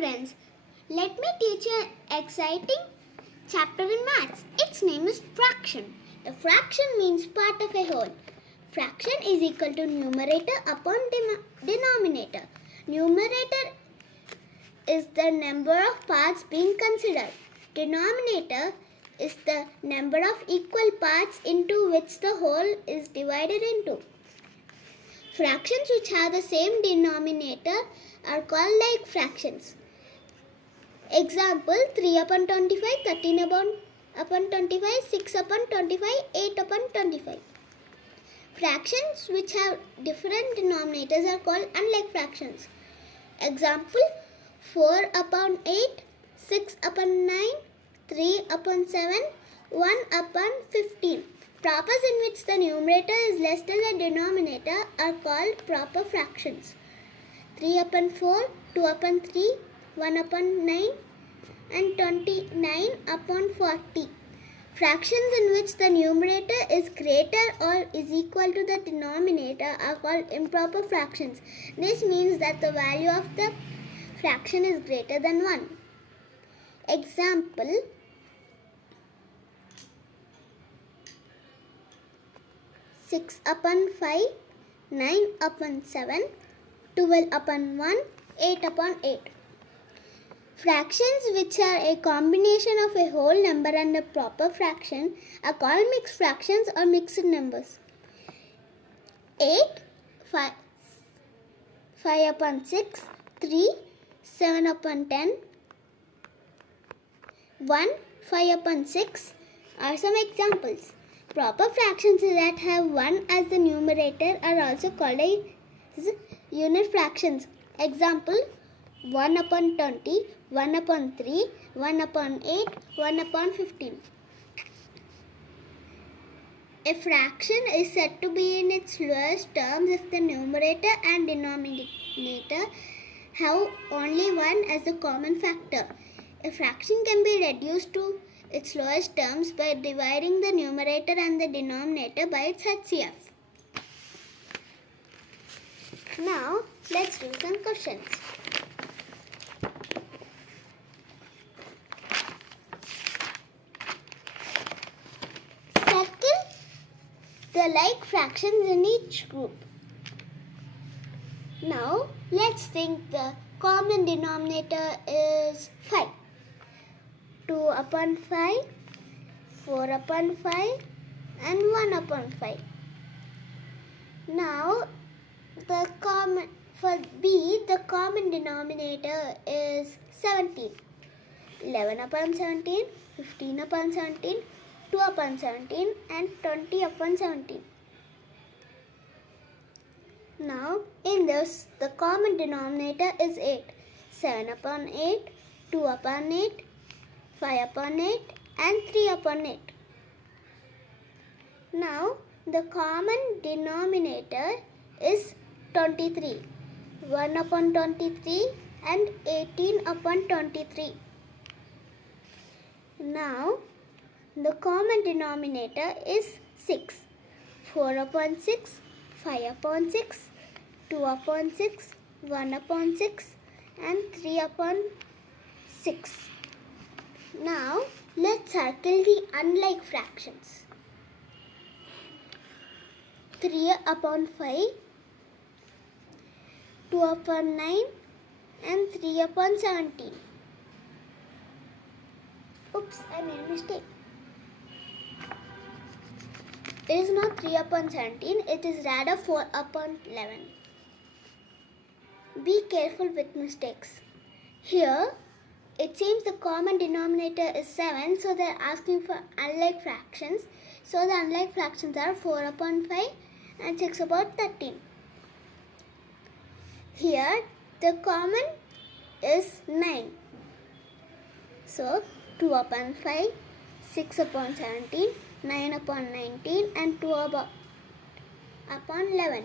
friends, let me teach you an exciting chapter in maths. Its name is fraction. A fraction means part of a whole. Fraction is equal to numerator upon denominator. Numerator is the number of parts being considered. Denominator is the number of equal parts into which the whole is divided into. Fractions which have the same denominator are called like fractions. Example, 3 upon 25, 13 upon 25, 6 upon 25, 8 upon 25. Fractions which have different denominators are called unlike fractions. Example, 4 upon 8, 6 upon 9, 3 upon 7, 1 upon 15. Propers in which the numerator is less than the denominator are called proper fractions. 3 upon 4, 2 upon 3, 1 upon 9 and 29 upon 40. Fractions in which the numerator is greater or is equal to the denominator are called improper fractions. This means that the value of the fraction is greater than 1. Example, Six upon 5, 9 upon 7, 12 upon 1, 8 upon 8. Fractions which are a combination of a whole number and a proper fraction are called mixed fractions or mixed numbers. 8, 5 upon 6, 3, 7 upon 10, 1, 5 upon 6 are some examples. Proper fractions that have 1 as the numerator are also called as unit fractions. Example, 1 upon 20, 1 upon 3, 1 upon 8, 1 upon 15. A fraction is said to be in its lowest terms if the numerator and denominator have only 1 as the common factor. A fraction can be reduced to its lowest terms by dividing the numerator and the denominator by its HCF. Now, let's do some questions. Circle the like fractions in each group. Now, let's think the common denominator is 5. 2 upon 5, 4 upon 5 and 1 upon 5. Now, for B, the common denominator is 17. 11 upon 17, 15 upon 17, 2 upon 17 and 20 upon 17. Now, in this, the common denominator is 8. 7 upon 8, 2 upon 8, 5 upon 8 and 3 upon 8. Now, the common denominator is 23. 1 upon 23 and 18 upon 23. Now, the common denominator is 6. 4 upon 6, 5 upon 6, 2 upon 6, 1 upon 6 and 3 upon 6. Now, let's circle the unlike fractions. 3 upon 5, 2 upon 9 and 3 upon 17. Oops, I made a mistake. It is not 3 upon 17, it is rather 4 upon 11. Be careful with mistakes. Here, it seems the common denominator is 7, so they are asking for unlike fractions. So the unlike fractions are 4 upon 5 and 6 upon 13. Here, the common is 9. So, 2 upon 5, 6 upon 17, 9 upon 19 and 2 upon 11.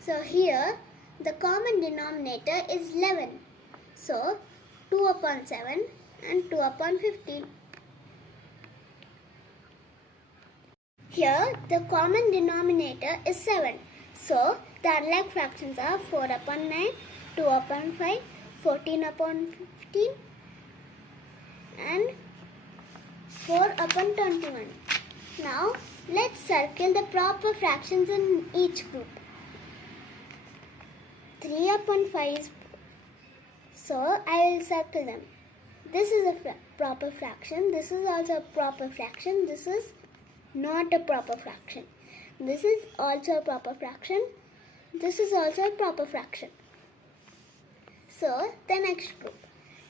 So, here, the common denominator is 11. So, 2 upon 7 and 2 upon 15. Here, the common denominator is 7. So, the unlike fractions are 4 upon 9, 2 upon 5, 14 upon 15 and 4 upon 21. Now let's circle the proper fractions in each group. 3 upon 5 is, so I will circle them. This is a proper fraction. This is also a proper fraction. This is not a proper fraction. This is also a proper fraction. This is also a proper fraction. So the next group.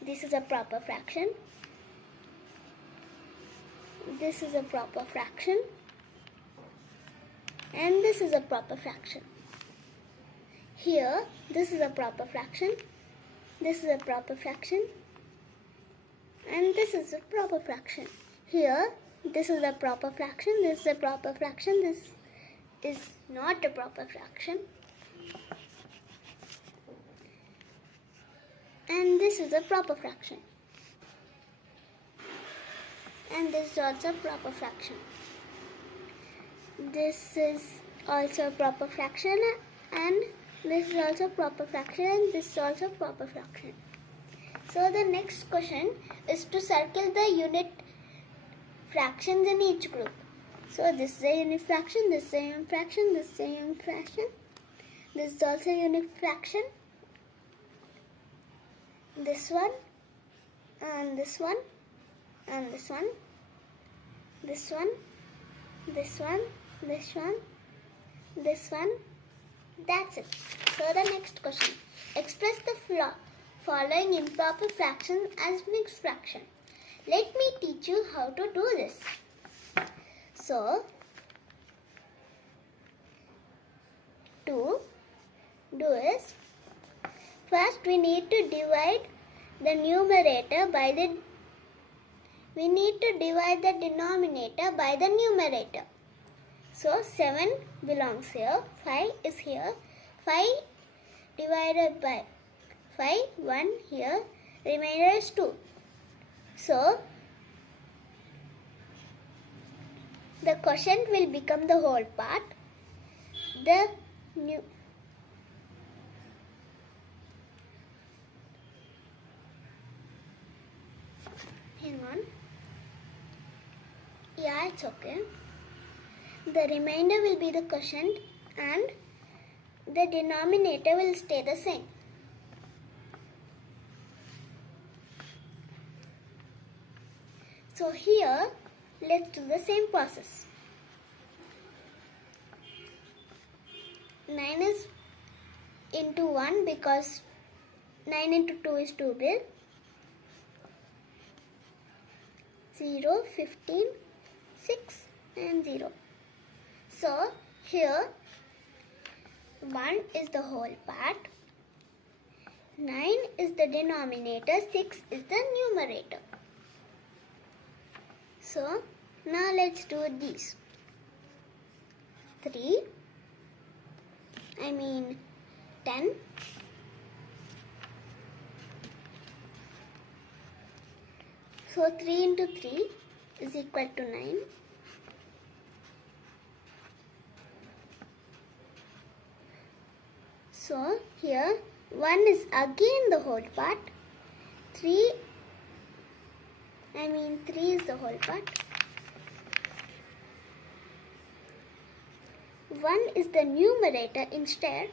This is a proper fraction. This is a proper fraction. And this is a proper fraction. Here, this is a proper fraction. This is a proper fraction. And this is a proper fraction. Here, this is a proper fraction. This is a proper fraction. This is not a proper fraction. And this is a proper fraction. And this is also a proper fraction. This is also a proper fraction, and this is also a proper fraction, and this is also a proper fraction. So the next question is to circle the unit fractions in each group. So this is a unit fraction, this is a unit fraction, this is a unit fraction, this is also a unit fraction, this one, and this one, and this one, this one, this one, this one, this one. That's it. So the next question. Express the following improper fraction as mixed fraction. Let me teach you how to do this. So, to do is, first we need to divide the numerator by the denominator by the numerator. So 7 belongs here, 5 is here, 5 divided by 5, 1 here, remainder is 2. So the quotient will become the whole part. The new hang on. Yeah, it's okay. The remainder will be the quotient and the denominator will stay the same. So here, let's do the same process. 9 is into 1 because 9 into 2 is 2 big. 0, 15, 6 and 0. So here 1 is the whole part, 9 is the denominator, 6 is the numerator. So now let's do these. 10. So 3 into 3 is equal to 9. So here 1 is again the whole part. 3 is the whole part. 1 is the numerator instead,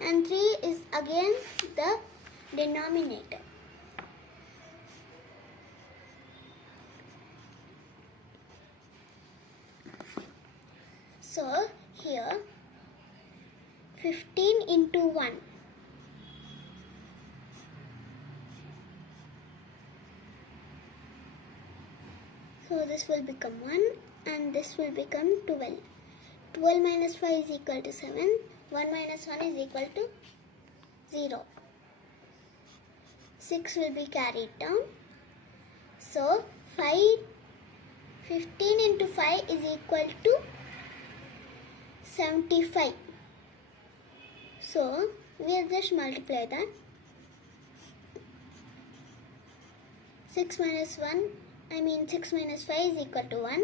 and 3 is again the denominator. So here 15 into 1. So this will become 1 and this will become 12. 12 minus 5 is equal to 7. 1 minus 1 is equal to 0. 6 will be carried down. So 15 into 5 is equal to 75. So we'll just multiply that. 6 minus 5 is equal to 1.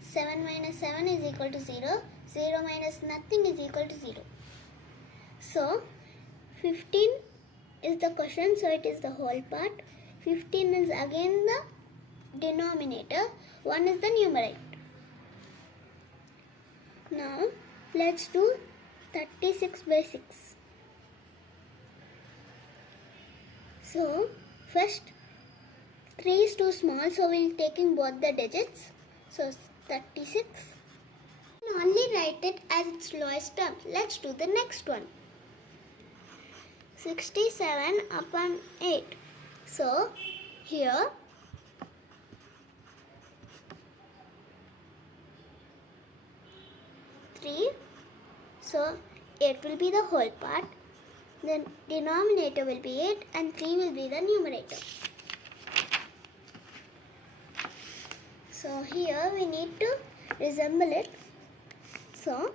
7 minus 7 is equal to 0. 0 minus nothing is equal to 0. So 15 is the question, so it is the whole part. 15 is again the denominator, 1 is the numerator. Now let's do 36 by 6. So first 3 is too small, so we'll take in both the digits. So 36. And only write it as its lowest term. Let's do the next one. 67 upon 8. So here 3. So 8 will be the whole part. Then denominator will be 8 and 3 will be the numerator. So here we need to resemble it. So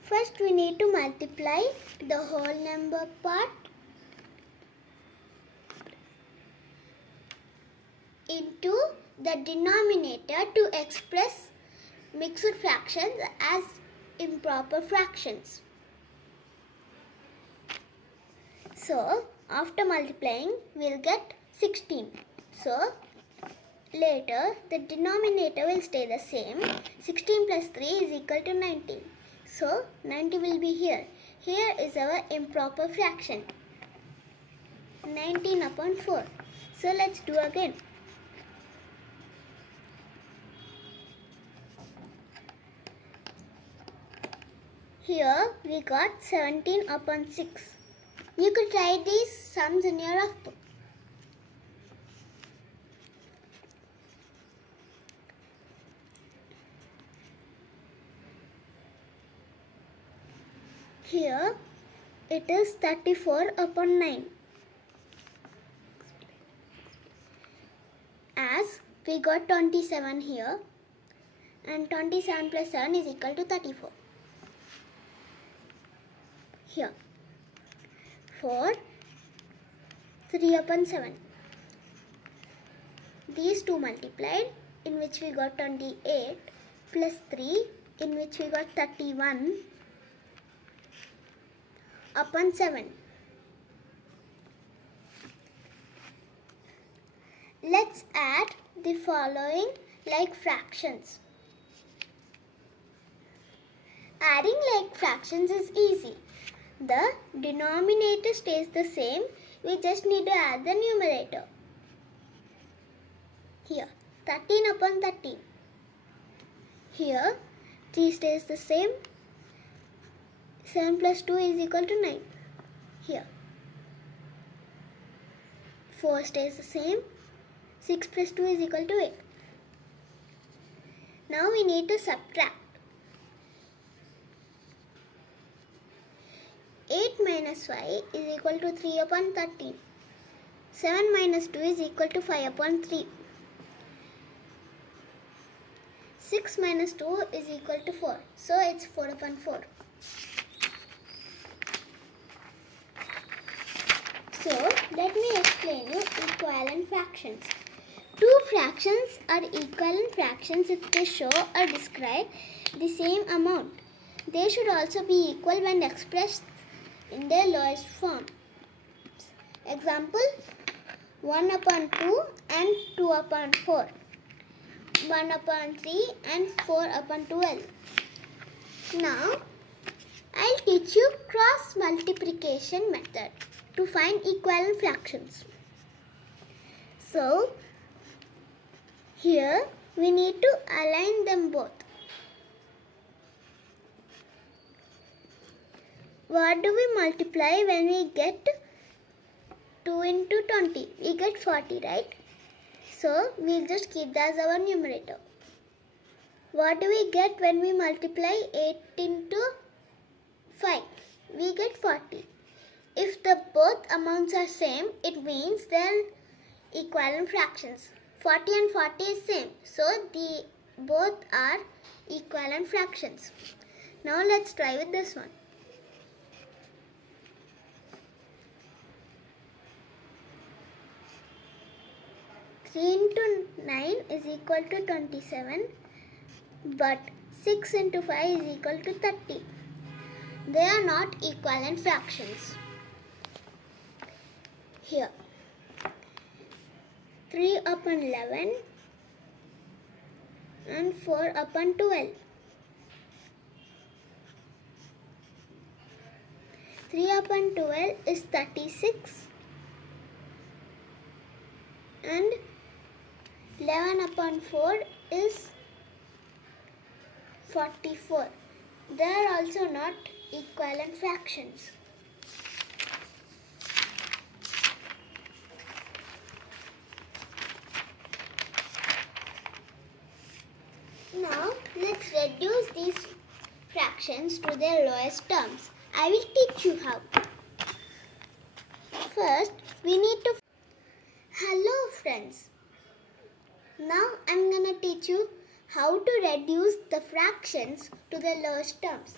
first we need to multiply the whole number part into the denominator to express mixed fractions as improper fractions. So after multiplying we'll get 16. So later the denominator will stay the same. 16 plus 3 is equal to 19. So 90 will be here. Here is our improper fraction. 19 upon 4. So let's do again. Here we got 17 upon 6. You could try these sums in your rough book. Here it is 34 upon 9. As we got 27 here, and 27 plus 7 is equal to 34. Here 4, 3 upon 7. These two multiplied, in which we got 28, plus 3, in which we got 31 upon 7. Let's add the following like fractions. Adding like fractions is easy. The denominator stays the same. We just need to add the numerator. Here 13 upon 13. Here 3 stays the same. 7 plus 2 is equal to 9. Here 4 stays the same. 6 plus 2 is equal to 8. Now we need to subtract. 8 minus 5 is equal to 3 upon 13. 7 minus 2 is equal to 5 upon 3. 6 minus 2 is equal to 4. So it's 4 upon 4. So let me explain you equivalent fractions. Two fractions are equivalent fractions if they show or describe the same amount. They should also be equal when expressed in their lowest form. Example, 1 upon 2 and 2 upon 4. 1 upon 3 and 4 upon 12. Now, I'll teach you cross multiplication method to find equivalent fractions. So, here we need to align them both. What do we multiply when we get 2 into 20? We get 40, right? So, we'll just keep that as our numerator. What do we get when we multiply 8 into 5? We get 40. If the both amounts are same, it means they're equivalent fractions. 40 and 40 is same. So, both are equivalent fractions. Now, let's try with this one. 3 into 9 is equal to 27, but 6 into 5 is equal to 30. They are not equivalent fractions. Here 3 upon 11 and 4 upon 12. 3 upon 12 is 36 and 11 upon 4 is 44. They are also not equivalent fractions. Now let's reduce these fractions to their lowest terms. I will teach you how. First, we need to... Hello friends. Now I'm going to teach you how to reduce the fractions to the lowest terms.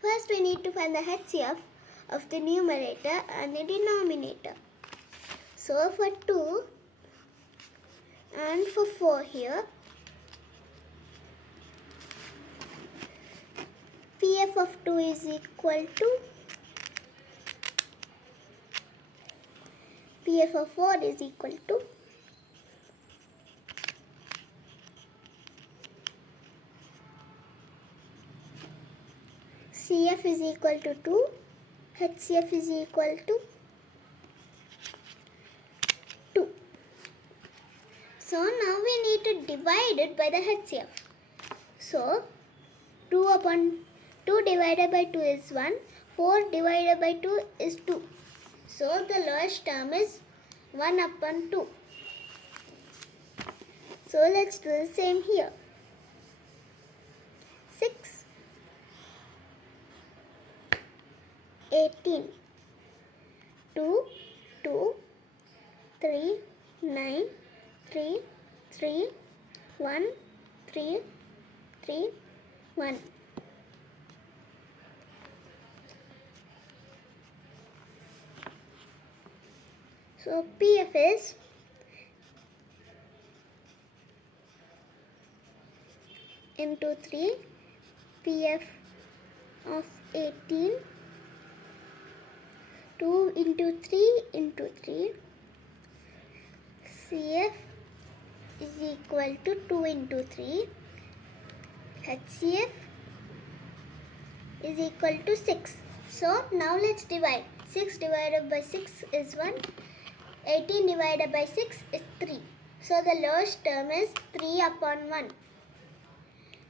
First, we need to find the HCF of the numerator and the denominator. So for 2 and for 4 here, PF of 2 is equal to PF of 4 is equal to CF is equal to 2, HCF is equal to 2. So now we need to divide it by the HCF. So 2 divided by 2 is 1, 4 divided by 2 is 2. So the lowest term is 1 upon 2. So let's do the same here. 6, 18, 2, 2, 3, 9, 3, 3, 1, 3, 3, 1. So PF is into 3, PF of 18, 2 into 3 into 3, CF is equal to 2 into 3, HCF is equal to 6. So now let's divide. 6 divided by 6 is 1. 18 divided by 6 is 3. So the lowest term is 3 upon 1.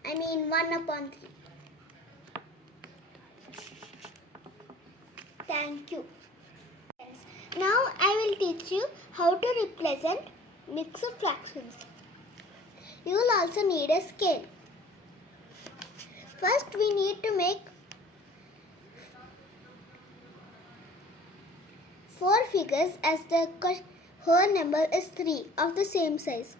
I mean 1 upon 3. Thank you. Now I will teach you how to represent mixed fractions. You will also need a scale. First we need to make 4 figures as the whole number is 3 of the same size.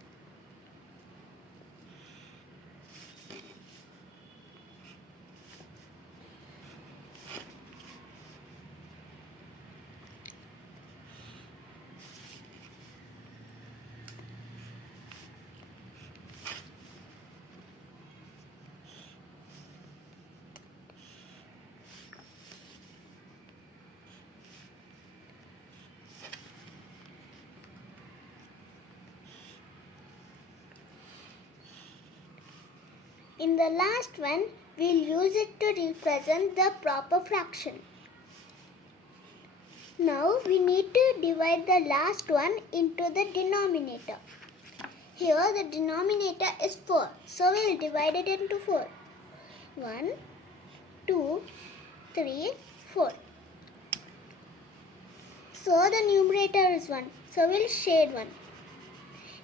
In the last one, we'll use it to represent the proper fraction. Now we need to divide the last one into the denominator. Here the denominator is 4, so we'll divide it into 4. 1, 2, 3, 4. So the numerator is 1, so we'll shade 1.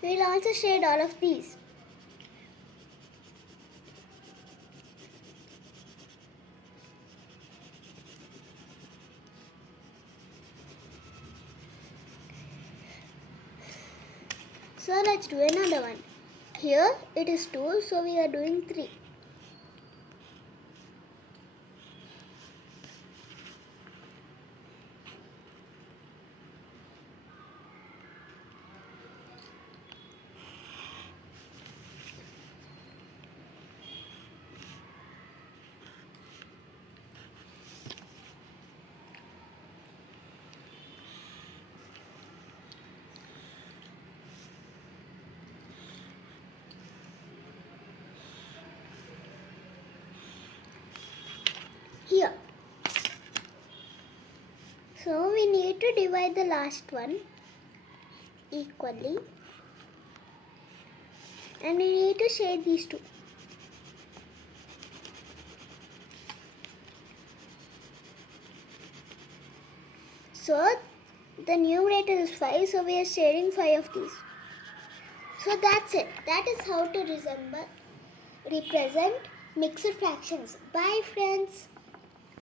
We'll also shade all of these. So let's do another one. Here it is 2, so we are doing 3. here. So we need to divide the last one equally, and we need to shade these two. So the numerator is 5, so we are shading 5 of these. So that's it. That is how to represent mixed fractions. Bye friends.